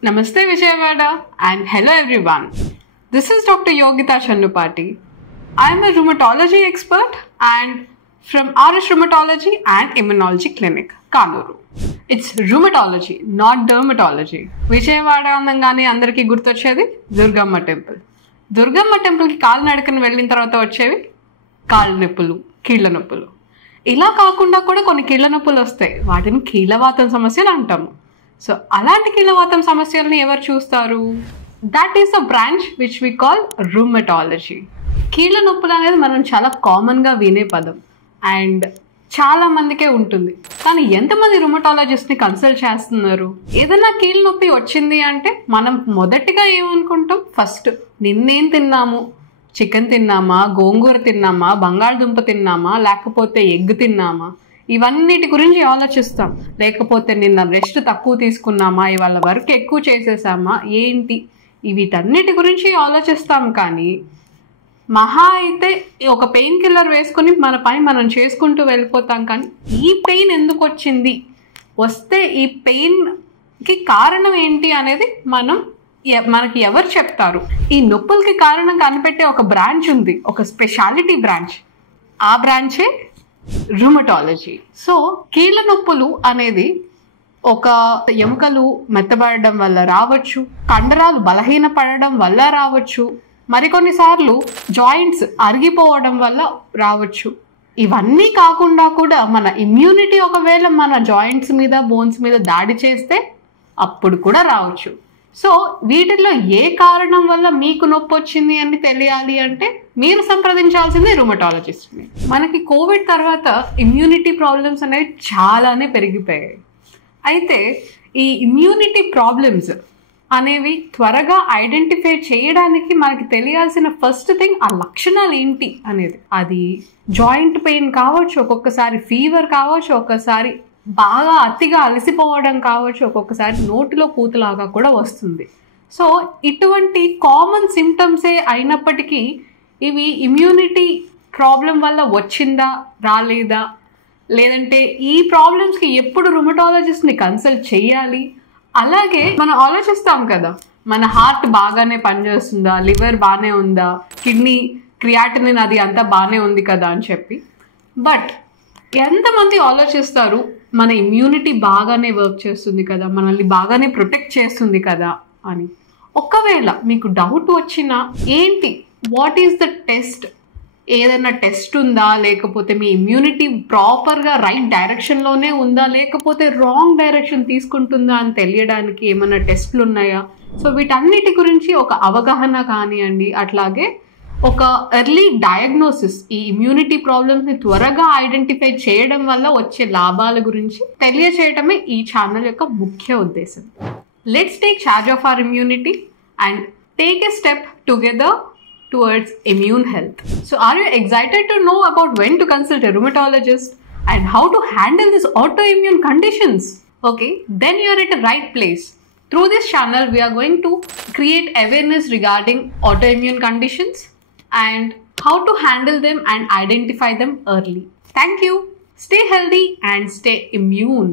Namaste Vijayawada and hello everyone. This is Dr. Yogita Channupati. I am a rheumatology expert and from RS Rheumatology and Immunology Clinic, Kanuru. It's rheumatology, not dermatology. Vijayawada అనగానే అందరికీ గుర్తొచ్చేది Durgamma temple. Durgamma టెంపుల్కి కాలు నడకని వెళ్ళిన తర్వాత వచ్చేవి కాళ్ళ నొప్పులు, కీళ్ళ నొప్పులు. ఇలా కాకుండా కూడా కొన్ని కీళ్ళ నొప్పులు వస్తాయి. వాటిని కీళ్ళవాతం సమస్యలు అంటాము. సో అలాంటి కీళ్ళవాతం సమస్యల్ని ఎవరు చూస్తారు? That is a branch which we call rheumatology. కీళ్ళ నొప్పులు అనేది మనం చాలా కామన్గా వినే పదం అండ్ చాలా మందికే ఉంటుంది. కానీ ఎంతమంది రూమటాలజిస్ట్ని కన్సల్ట్ చేస్తున్నారు? ఏదైనా కీళ్ళ నొప్పి వచ్చింది అంటే మనం మొదటిగా ఏమనుకుంటాం? ఫస్ట్ నిన్నేం తిన్నాము, చికెన్ తిన్నామా, గోంగూర తిన్నామా, బంగాళదుంప తిన్నామా, లేకపోతే ఎగ్ తిన్నామా, ఇవన్నిటి గురించి ఆలోచిస్తాం. లేకపోతే నిన్న రెస్ట్ తక్కువ తీసుకున్నామా, ఇవాళ వర్క్ ఎక్కువ చేసేసామా, ఏంటి, వీటన్నిటి గురించి ఆలోచిస్తాం. కానీ మహా అయితే ఒక పెయిన్ కిల్లర్ వేసుకుని మన పని మనం చేసుకుంటూ వెళ్ళిపోతాం. కానీ ఈ పెయిన్ ఎందుకు వచ్చింది, వస్తే ఈ పెయిన్కి కారణం ఏంటి అనేది మనకి ఎవరు చెప్తారు? ఈ నొప్పులకి కారణం కనిపెట్టే ఒక బ్రాంచ్ ఉంది, ఒక స్పెషాలిటీ బ్రాంచ్. ఆ బ్రాంచే రూమటాలజీ. సో కీళ్ళ నొప్పులు అనేది ఒక ఎముకలు మెత్తబడడం వల్ల రావచ్చు, కండరాలు బలహీనపడడం వల్ల రావచ్చు, మరికొన్నిసార్లు జాయింట్స్ అరిగిపోవడం వల్ల రావచ్చు. ఇవన్నీ కాకుండా కూడా మన ఇమ్యూనిటీ ఒకవేళ మన జాయింట్స్ మీద, బోన్స్ మీద దాడి చేస్తే అప్పుడు కూడా రావచ్చు. సో వీటిల్లో ఏ కారణం వల్ల మీకు నొప్పి వచ్చింది అని తెలియాలి అంటే మీరు సంప్రదించాల్సింది రూమటాలజిస్ట్ని. మనకి కోవిడ్ తర్వాత ఇమ్యూనిటీ ప్రాబ్లమ్స్ అనేవి చాలానే పెరిగిపోయాయి. అయితే ఈ ఇమ్యూనిటీ ప్రాబ్లమ్స్ అనేవి త్వరగా ఐడెంటిఫై చేయడానికి మనకి తెలియాల్సిన ఫస్ట్ థింగ్ ఆ లక్షణాలు ఏంటి అనేది. అది జాయింట్ పెయిన్ కావచ్చు, ఒక్కొక్కసారి ఫీవర్ కావచ్చు, ఒక్కసారి బాగా అతిగా అలసిపోవడం కావచ్చు, ఒక్కొక్కసారి నోటిలో పూతలాగా కూడా వస్తుంది. సో ఇటువంటి కామన్ సిమ్టమ్సే అయినప్పటికీ ఇవి ఇమ్యూనిటీ ప్రాబ్లం వల్ల వచ్చిందా, రాలేదా, లేదంటే ఈ ప్రాబ్లమ్స్కి ఎప్పుడు రూమటాలజిస్ట్ని కన్సల్ట్ చేయాలి. అలాగే మనం ఆలోచిస్తాం కదా, మన హార్ట్ బాగానే పనిచేస్తుందా, లివర్ బాగానే ఉందా, కిడ్నీ క్రియాటినిన్ అది అంతా బాగానే ఉంది కదా అని చెప్పి. బట్ ఎంతమంది ఆలోచిస్తారు మన ఇమ్యూనిటీ బాగానే వర్క్ చేస్తుంది కదా, మనల్ని బాగానే ప్రొటెక్ట్ చేస్తుంది కదా అని? ఒకవేళ మీకు డౌట్ వచ్చినా ఏంటి, వాట్ ఈస్ ద టెస్ట్, ఏదైనా టెస్ట్ ఉందా, లేకపోతే మీ ఇమ్యూనిటీ ప్రాపర్గా రైట్ డైరెక్షన్లోనే ఉందా, లేకపోతే రాంగ్ డైరెక్షన్ తీసుకుంటుందా అని తెలియడానికి ఏమైనా టెస్ట్లు ఉన్నాయా? సో వీటన్నిటి గురించి ఒక అవగాహన కానివ్వండి, అట్లాగే ఒక ఎర్లీ డయాగ్నోసిస్, ఈ ఇమ్యూనిటీ ప్రాబ్లమ్స్ని త్వరగా ఐడెంటిఫై చేయడం వల్ల వచ్చే లాభాల గురించి తెలియచేయడమే ఈ ఛానల్ యొక్క ముఖ్య ఉద్దేశం. Let's take charge of our immunity and take a step together towards immune health. So are you excited to know about when to consult a rheumatologist and how to handle these autoimmune conditions? Okay, then you are at the right place. Through this channel, we are going to create awareness regarding autoimmune conditions and how to handle them and identify them early. Thank you. Stay healthy and stay immune.